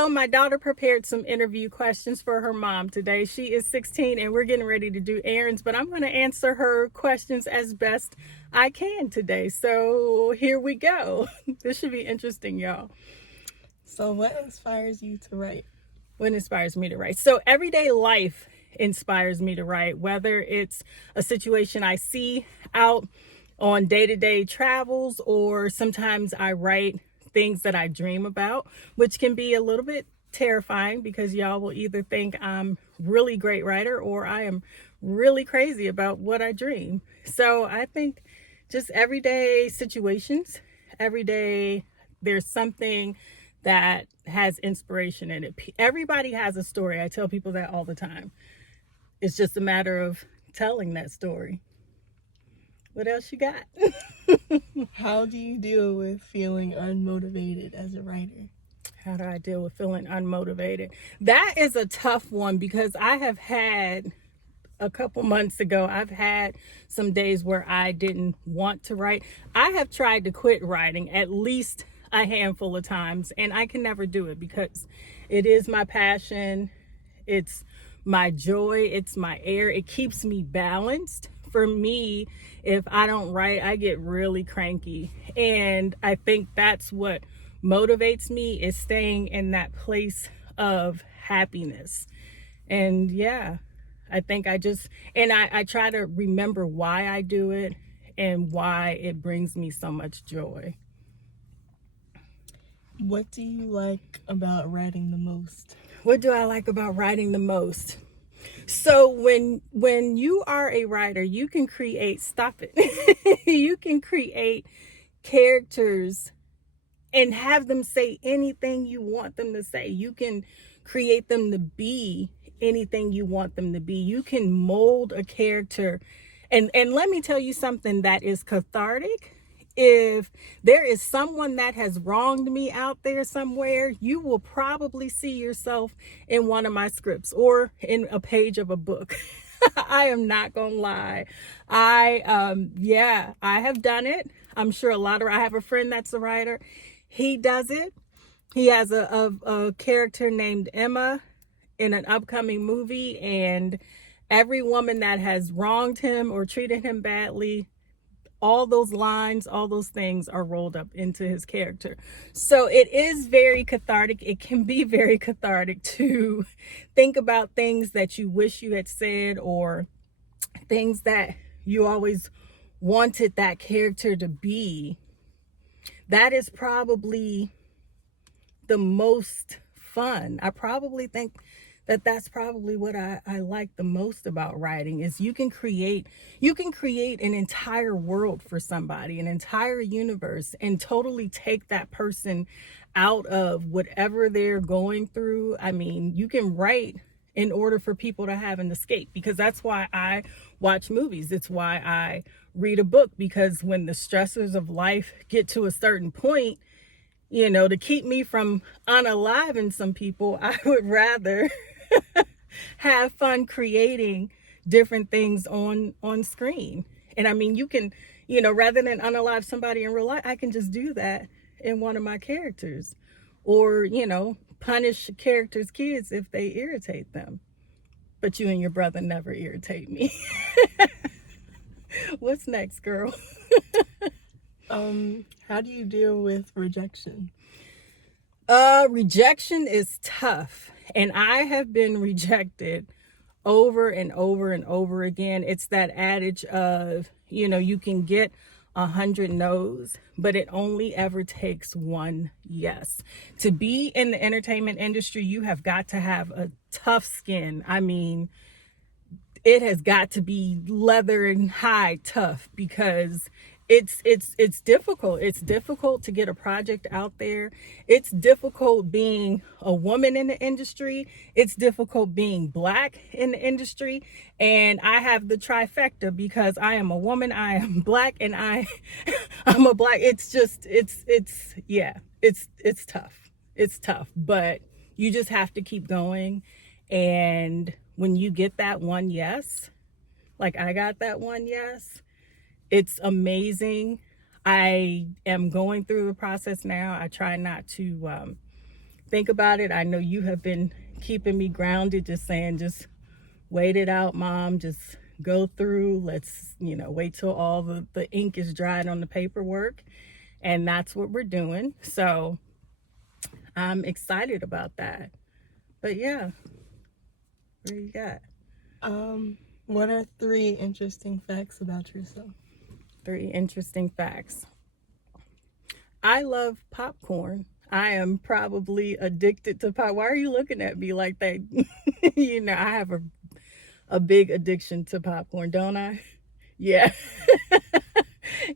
So my daughter prepared some interview questions for her mom today. She is 16 and we're getting ready to do errands, but I'm going to answer her questions as best I can today. So here we go. This should be interesting, y'all. So what inspires you to write? What inspires me to write? So everyday life inspires me to write, whether it's a situation I see out on day-to-day travels, or sometimes I write things that I dream about, which can be a little bit terrifying because y'all will either think I'm really great writer or I am really crazy about what I dream. So I think just everyday situations, every day there's something that has inspiration in it. Everybody has a story. I tell people that all the time. It's just a matter of telling that story. What else you got? How do you deal with feeling unmotivated as a writer? How do I deal with feeling unmotivated? That is a tough one because I have had a couple months ago, I've had some days where I didn't want to write. I have tried to quit writing at least a handful of times, and I can never do it because it is my passion. It's my joy. It's my air. It keeps me balanced. For me, if I don't write, I get really cranky. And I think that's what motivates me, is staying in that place of happiness. And yeah, I think I try to remember why I do it and why it brings me so much joy. What do you like about writing the most? What do I like about writing the most? So when you are a writer, you can create, stop it. You can create characters and have them say anything you want them to say. You can create them to be anything you want them to be. You can mold a character. And let me tell you something that is cathartic. If there is someone that has wronged me out there somewhere, you will probably see yourself in one of my scripts or in a page of a book. I am not gonna lie. I have done it. I'm sure I have a friend that's a writer. He does it. He has a character named Emma in an upcoming movie, and every woman that has wronged him or treated him badly, all those lines, all those things are rolled up into his character. So it is very cathartic. It can be very cathartic to think about things that you wish you had said, or things that you always wanted that character to be. That is probably the most fun. I probably think that's probably what I like the most about writing, is you can create an entire world for somebody, an entire universe, and totally take that person out of whatever they're going through. I mean, you can write in order for people to have an escape, because that's why I watch movies. It's why I read a book, because when the stressors of life get to a certain point, to keep me from unaliving some people, I would rather have fun creating different things on screen. And I mean, you can, rather than unalive somebody in real life, I can just do that in one of my characters, or, punish characters' kids if they irritate them. But you and your brother never irritate me. What's next, girl? How do you deal with rejection? Rejection is tough, and I have been rejected over and over and over again. It's that adage of, you can get 100 no's, but it only ever takes one yes. To be in the entertainment industry, you have got to have a tough skin. I mean, it has got to be leather and hide tough, because it's difficult. It's difficult to get a project out there. It's difficult being a woman in the industry. It's difficult being Black in the industry. And I have the trifecta, because I am a woman, I am Black, and I'm a Black. It's tough. It's tough, but you just have to keep going. And when you get that one yes, like I got that one yes, it's amazing. I am going through the process now. I try not to think about it. I know you have been keeping me grounded, just saying, just wait it out, Mom. Just go through. Let's, wait till all the ink is dried on the paperwork. And that's what we're doing. So I'm excited about that. But yeah, what do you got? What are 3 interesting facts about yourself? 3 interesting facts. I love popcorn. I am probably addicted to pop. Why are you looking at me like that? I have a big addiction to popcorn, don't I? Yeah.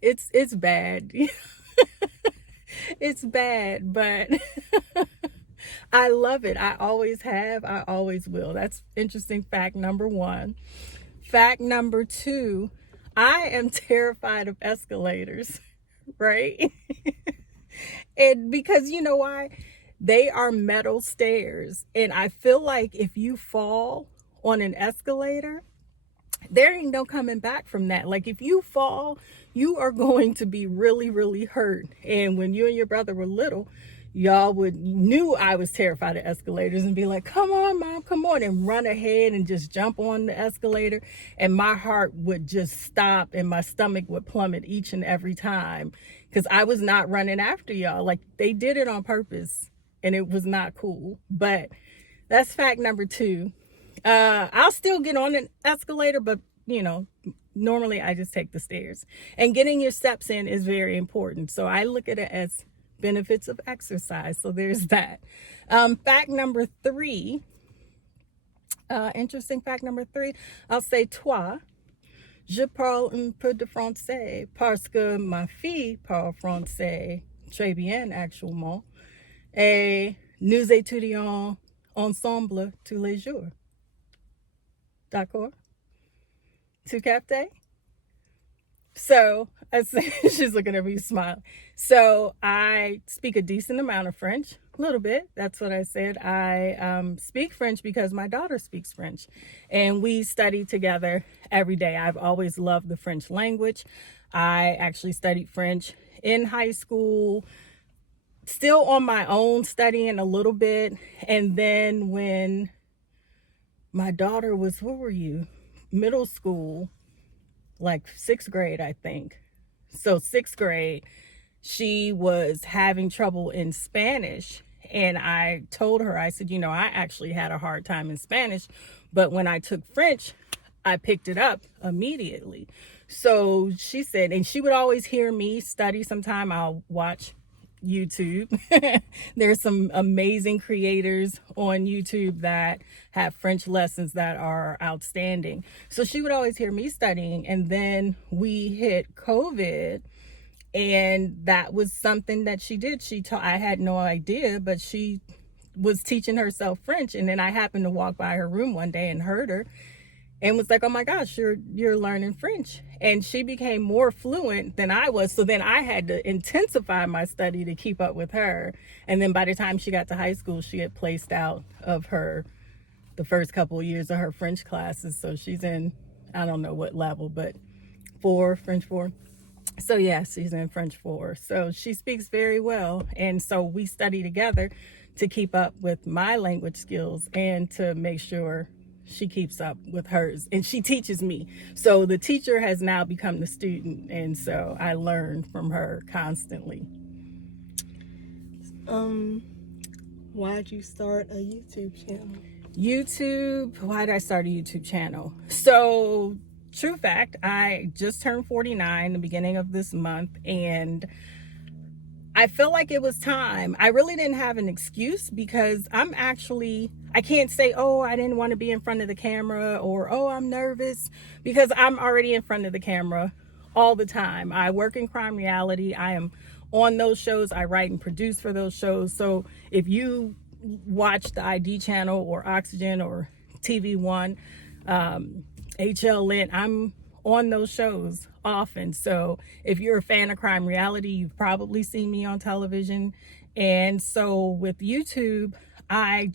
It's bad. It's bad, but I love it. I always have, I always will. That's interesting fact number 1. Fact number 2, I am terrified of escalators, right? And because you know why? They are metal stairs. And I feel like if you fall on an escalator, there ain't no coming back from that. Like if you fall, you are going to be really, really hurt. And when you and your brother were little, y'all knew I was terrified of escalators and be like, come on, Mom, come on, and run ahead and just jump on the escalator. And my heart would just stop and my stomach would plummet each and every time because I was not running after y'all. Like they did it on purpose and it was not cool. But that's fact number 2. I'll still get on an escalator, but normally I just take the stairs. And getting your steps in is very important. So I look at it as benefits of exercise. So there's that. Fact number 3, interesting fact number 3, I'll say toi. Je parle un peu de français parce que ma fille parle français très bien actuellement. Et nous étudions ensemble tous les jours. D'accord? Tu captes? So she's looking at me smiling. So I speak a decent amount of French, a little bit. That's what I said. I speak French because my daughter speaks French and we study together every day. I've always loved the French language. I actually studied French in high school, still on my own studying a little bit. And then when my daughter was, what were you? Middle school, like 6th grade, I think. So 6th grade, she was having trouble in Spanish. And I told her, I said, I actually had a hard time in Spanish, but when I took French, I picked it up immediately. So she said, and she would always hear me study. Sometime I'll watch YouTube. There's some amazing creators on YouTube that have French lessons that are outstanding. So she would always hear me studying. And then we hit COVID, and that was something that she did. I had no idea, but she was teaching herself French. And then I happened to walk by her room one day and heard her and was like, oh my gosh, you're learning French. And she became more fluent than I was. So then I had to intensify my study to keep up with her. And then by the time she got to high school, she had placed out of the first couple of years of her French classes. So she's in, I don't know what level, but 4, French 4. So yeah, she's in French 4. So she speaks very well. And so we study together to keep up with my language skills and to make sure she keeps up with hers, and she teaches me. So the teacher has now become the student, and so I learn from her constantly. Why'd you start a YouTube channel? Why did I start a YouTube channel? So true fact, I just turned 49 the beginning of this month, and I felt like it was time. I really didn't have an excuse because I can't say, oh, I didn't want to be in front of the camera, or, oh, I'm nervous, because I'm already in front of the camera all the time. I work in crime reality. I am on those shows. I write and produce for those shows. So if you watch the ID channel or Oxygen or TV One, HL Lint, I'm on those shows often. So if you're a fan of crime reality, you've probably seen me on television. And so with YouTube, I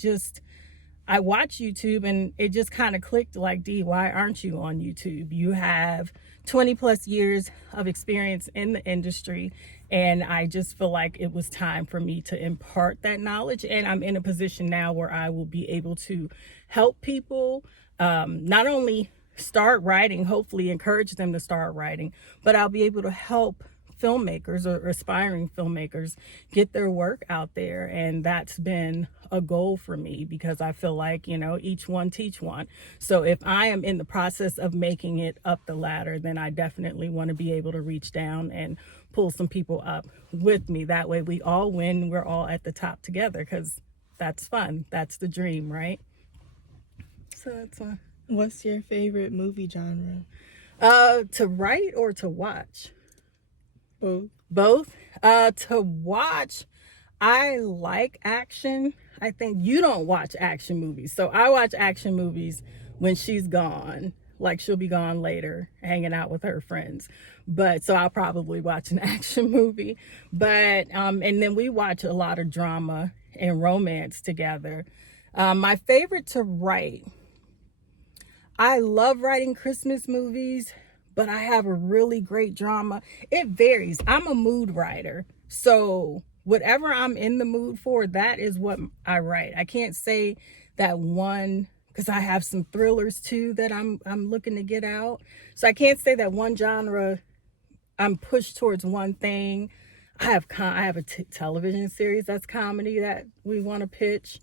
watch YouTube, and it just kind of clicked like, Dee, why aren't you on YouTube? You have 20 plus years of experience in the industry, and I just feel like it was time for me to impart that knowledge. And I'm in a position now where I will be able to help people, not only start writing, hopefully encourage them to start writing, but I'll be able to help filmmakers or aspiring filmmakers get their work out there. And that's been a goal for me, because I feel like, each one teach one. So if I am in the process of making it up the ladder, then I definitely want to be able to reach down and pull some people up with me. That way we all win. We're all at the top together, because that's fun. That's the dream, right? So that's fun. What's your favorite movie genre? To write or to watch? Both. Both. To watch, I like action. I think you don't watch action movies. So I watch action movies when she's gone. Like, she'll be gone later, hanging out with her friends. But so I'll probably watch an action movie. But and then we watch a lot of drama and romance together. My favorite to write, I love writing Christmas movies, but I have a really great drama. It varies. I'm a mood writer. So whatever I'm in the mood for, that is what I write. I can't say that one, because I have some thrillers too that I'm looking to get out. So I can't say that one genre I'm pushed towards one thing. I have a television series that's comedy that we want to pitch.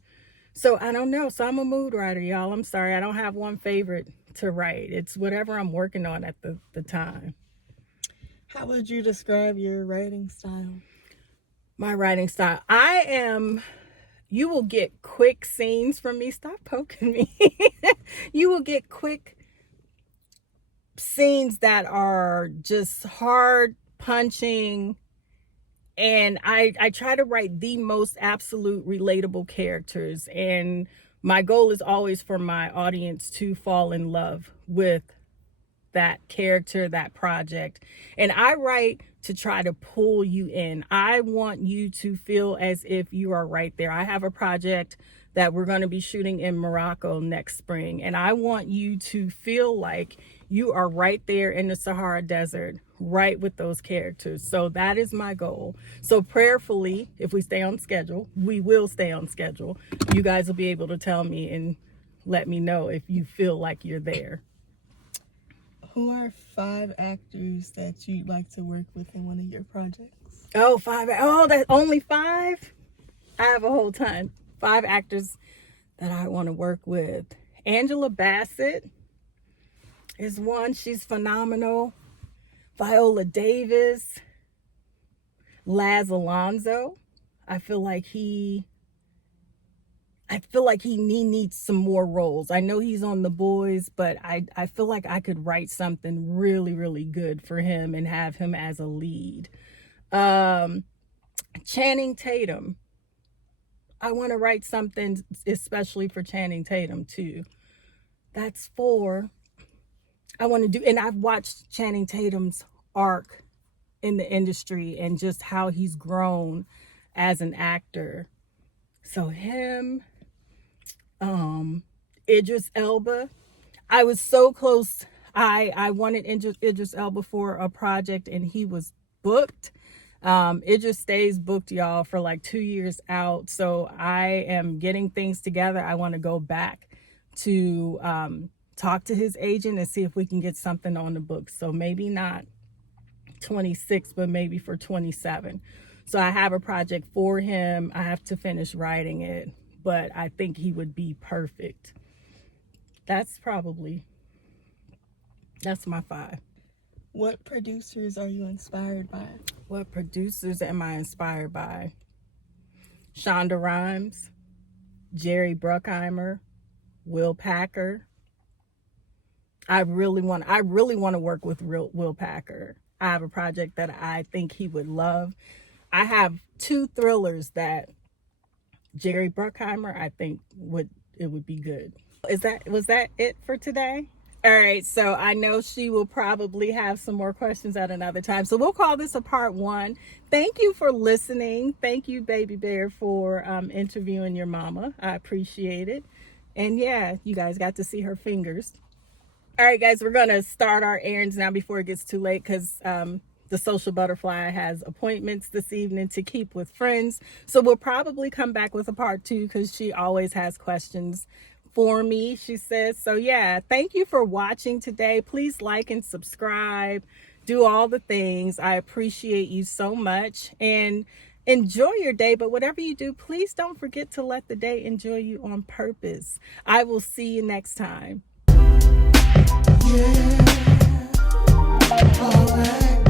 So I don't know. So I'm a mood writer, y'all. I'm sorry. I don't have one favorite to write. It's whatever I'm working on at the time. How would you describe your writing style? My writing style. You will get quick scenes from me. Stop poking me. You will get quick scenes that are just hard punching. And I try to write the most absolute relatable characters. And my goal is always for my audience to fall in love with that character, that project. And I write to try to pull you in. I want you to feel as if you are right there. I have a project that we're going to be shooting in Morocco next spring. And I want you to feel like you are right there in the Sahara Desert, right with those characters. So that is my goal. So prayerfully, if we stay on schedule, we will stay on schedule. You guys will be able to tell me and let me know if you feel like you're there. Who are 5 actors that you'd like to work with in one of your projects? Oh, 5. Oh, that's only 5? I have a whole ton. 5 actors that I want to work with. Angela Bassett is one. She's phenomenal. Viola Davis. Laz Alonso. I feel like he needs some more roles. I know he's on The Boys, but I feel like I could write something really, really good for him and have him as a lead. Channing Tatum. I want to write something especially for Channing Tatum too. That's 4. I want to do, and I've watched Channing Tatum's arc in the industry and just how he's grown as an actor. So him, Idris Elba. I was so close. I wanted Idris Elba for a project and he was booked. Idris stays booked, y'all, for like 2 years out. So I am getting things together. I want to go back to talk to his agent and see if we can get something on the books. So maybe not 26, but maybe for 27. So I have a project for him. I have to finish writing it, but I think he would be perfect. That's my 5. What producers are you inspired by? What producers am I inspired by? Shonda Rhimes, Jerry Bruckheimer, Will Packer. I really want to work with Will Packer. I have a project that I think he would love. I have 2 thrillers that Jerry Bruckheimer, I think it would be good. Was that it for today? All right, so I know she will probably have some more questions at another time. So we'll call this a part 1. Thank you for listening. Thank you, Baby Bear, for interviewing your mama. I appreciate it. And yeah, you guys got to see her fingers. All right, guys, we're going to start our errands now before it gets too late because the social butterfly has appointments this evening to keep with friends. So we'll probably come back with a part 2 because she always has questions for me, she says. So yeah, thank you for watching today. Please like and subscribe. Do all the things. I appreciate you so much. And enjoy your day. But whatever you do, please don't forget to let the day enjoy you on purpose. I will see you next time. Yeah, alright.